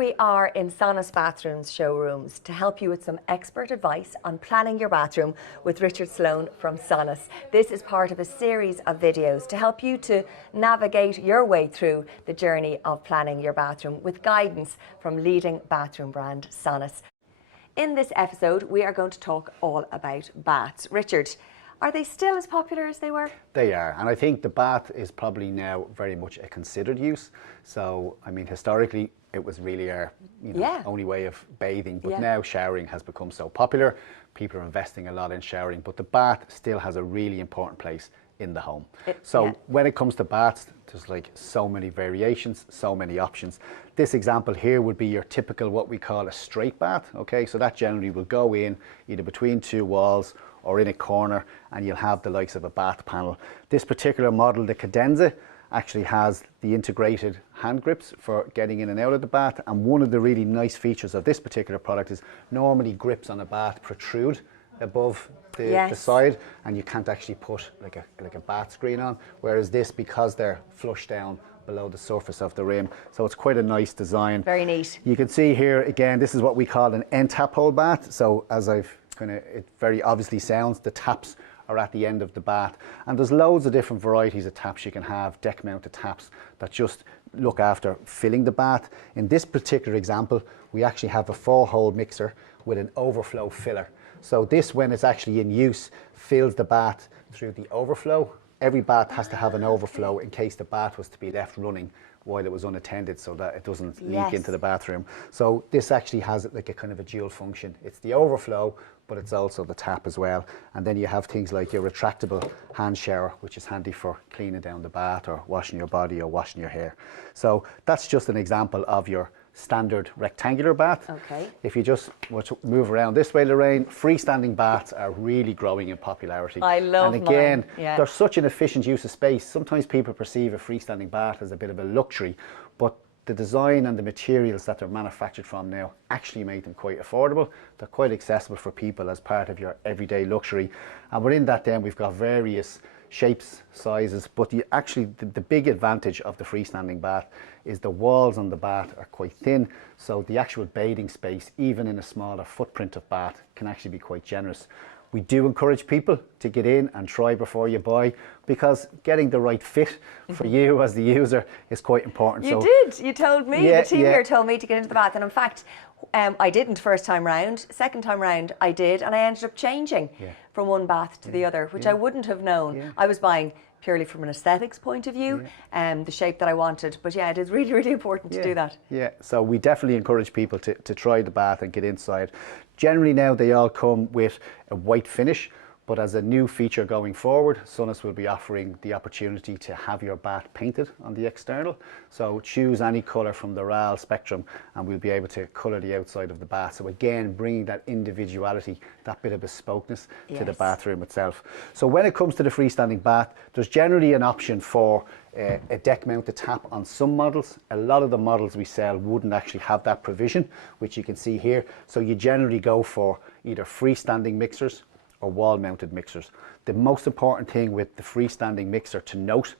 we are in SONAS Bathrooms Showrooms to help you with some expert advice on planning your bathroom with Richard Sloan from SONAS. This is part of a series of videos to help you to navigate your way through the journey of planning your bathroom with guidance from leading bathroom brand SONAS. In this episode, we are going to talk all about baths. Richard, are they still as popular as they were? They are, and I think the bath is probably now very much a considered use. So, I mean, historically, it was really our only way of bathing, but now showering has become so popular. People are investing a lot in showering, but the bath still has a really important place in the home. When it comes to baths, there's like so many variations, so many options. This example here would be your typical, what we call a straight bath, okay? So that generally will go in either between two walls or in a corner, and you'll have the likes of a bath panel. This particular model, the Cadenza, actually has the integrated hand grips for getting in and out of the bath. And one of the really nice features of this particular product is normally grips on a bath protrude above the side, and you can't actually put like a bath screen on, whereas this, because they're flush down below the surface of the rim, so it's quite a nice design. Very neat. You can see here again, this is what we call an end tap hole bath. So as it very obviously sounds, the taps are at the end of the bath, and there's loads of different varieties of taps you can have, deck mounted taps that just look after filling the bath. In this particular example, we actually have a 4-hole mixer with an overflow filler. So this, when it's actually in use, fills the bath through the overflow. Every bath has to have an overflow in case the bath was to be left running while it was unattended, so that it doesn't leak into the bathroom. So this actually has like a kind of a dual function. It's the overflow, but it's also the tap as well. And then you have things like your retractable hand shower, which is handy for cleaning down the bath or washing your body or washing your hair. So that's just an example of your standard rectangular bath. Okay. If you just want to move around this way, Lorraine, freestanding baths are really growing in popularity. I love And again, mine. they're such an efficient use of space. Sometimes people perceive a freestanding bath as a bit of a luxury, but the design and the materials that they're manufactured from now actually make them quite affordable. They're quite accessible for people as part of your everyday luxury. And within that then we've got various shapes, sizes, but the big advantage of the freestanding bath is the walls on the bath are quite thin, so the actual bathing space, even in a smaller footprint of bath, can actually be quite generous. We do encourage people to get in and try before you buy, because getting the right fit for you as the user is quite important. You told me, the team here told me to get into the bath, and in fact, I didn't first time round. Second time round I did, and I ended up changing from one bath to the other, which I wouldn't have known. I was buying purely from an aesthetics point of view, the shape that I wanted. But it is really, really important to do that. Yeah, so we definitely encourage people to try the bath and get inside. Generally now they all come with a white finish, but as a new feature going forward, SONAS will be offering the opportunity to have your bath painted on the external. So choose any colour from the RAL spectrum and we'll be able to colour the outside of the bath. So again, bringing that individuality, that bit of bespokeness to the bathroom itself. So when it comes to the freestanding bath, there's generally an option for a deck mounted tap on some models. A lot of the models we sell wouldn't actually have that provision, which you can see here. So you generally go for either freestanding mixers or wall-mounted mixers. The most important thing with the freestanding mixer to note,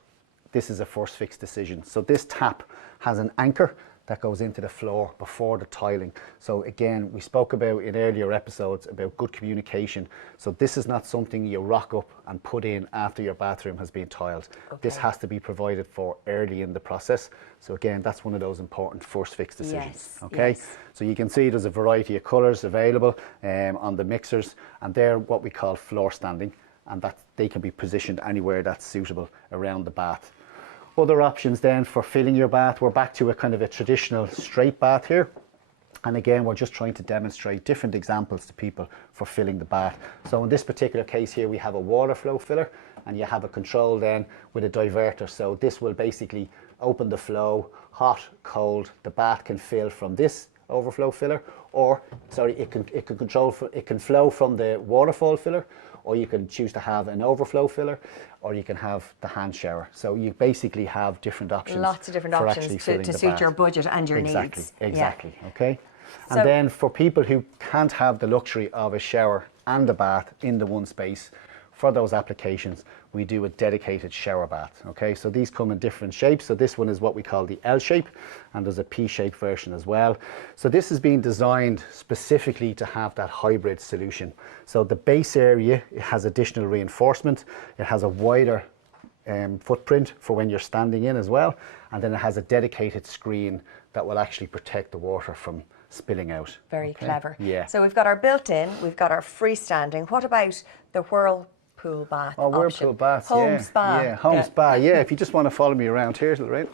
this is a first fix decision. So this tap has an anchor that goes into the floor before the tiling. So again, we spoke about in earlier episodes about good communication. So this is not something you rock up and put in after your bathroom has been tiled. This has to be provided for early in the process. So again, that's one of those important first fix decisions. So you can see there's a variety of colours available on the mixers, and they're what we call floor standing, and that they can be positioned anywhere that's suitable around the bath. Other options then for filling your bath, we're back to a kind of a traditional straight bath here. And again, we're just trying to demonstrate different examples to people for filling the bath. So in this particular case here, we have a water flow filler, and you have a control then with a diverter. So this will basically open the flow, hot, cold. The bath can fill from this overflow filler, or it can flow from the waterfall filler, or you can choose to have an overflow filler, or you can have the hand shower. So you basically have different options. Lots of different options to suit your budget and your needs. Exactly. Okay. And then for people who can't have the luxury of a shower and a bath in the one space, for those applications, we do a dedicated shower bath. Okay, so these come in different shapes. So this one is what we call the L shape, and there's a P-shaped version as well. So this has been designed specifically to have that hybrid solution. So the base area, it has additional reinforcement. It has a wider footprint for when you're standing in as well, and then it has a dedicated screen that will actually protect the water from spilling out. Very clever. Yeah. So we've got our built-in, we've got our freestanding. What about the whirlpool bath Oh, whirlpool option? baths, Home yeah. spa. Yeah, home spa, yeah. If you just want to follow me around here, Lorraine.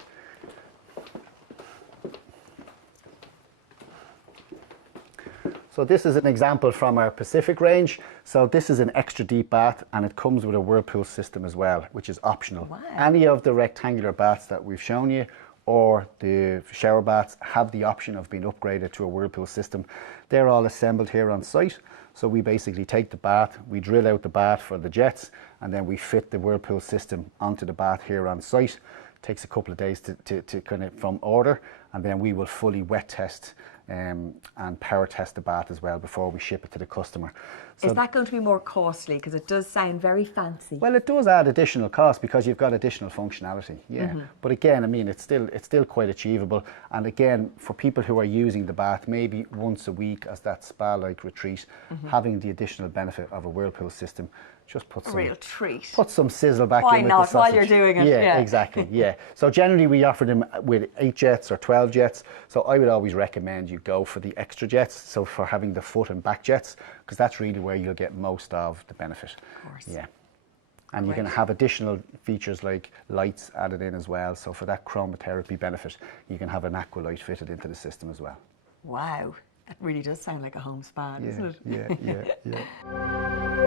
So this is an example from our Pacific range. So this is an extra deep bath, and it comes with a whirlpool system as well, which is optional. Wow. Any of the rectangular baths that we've shown you or the shower baths have the option of being upgraded to a whirlpool system. They're all assembled here on site. So we basically take the bath, we drill out the bath for the jets, and then we fit the whirlpool system onto the bath here on site. Takes a couple of days to kind of from order, and then we will fully wet test and power test the bath as well before we ship it to the customer. So is that going to be more costly? Because it does sound very fancy. well, it does add additional cost because you've got additional functionality, yeah. But again, I mean, it's still quite achievable. And again, for people who are using the bath maybe once a week as that spa-like retreat, having the additional benefit of a whirlpool system just puts A some, real treat. put some sizzle back Why in with not? the sausage. While you're doing it, Yeah, yeah. exactly, yeah. So generally we offer them with 8 jets or 12 jets. So I would always recommend you go for the extra jets, so for having the foot and back jets, because that's really where you'll get most of the benefit. Of course. Yeah. And you can have additional features like lights added in as well. So for that chromotherapy benefit, you can have an aqua light fitted into the system as well. Wow, that really does sound like a home spa, doesn't it? Yeah, yeah, yeah.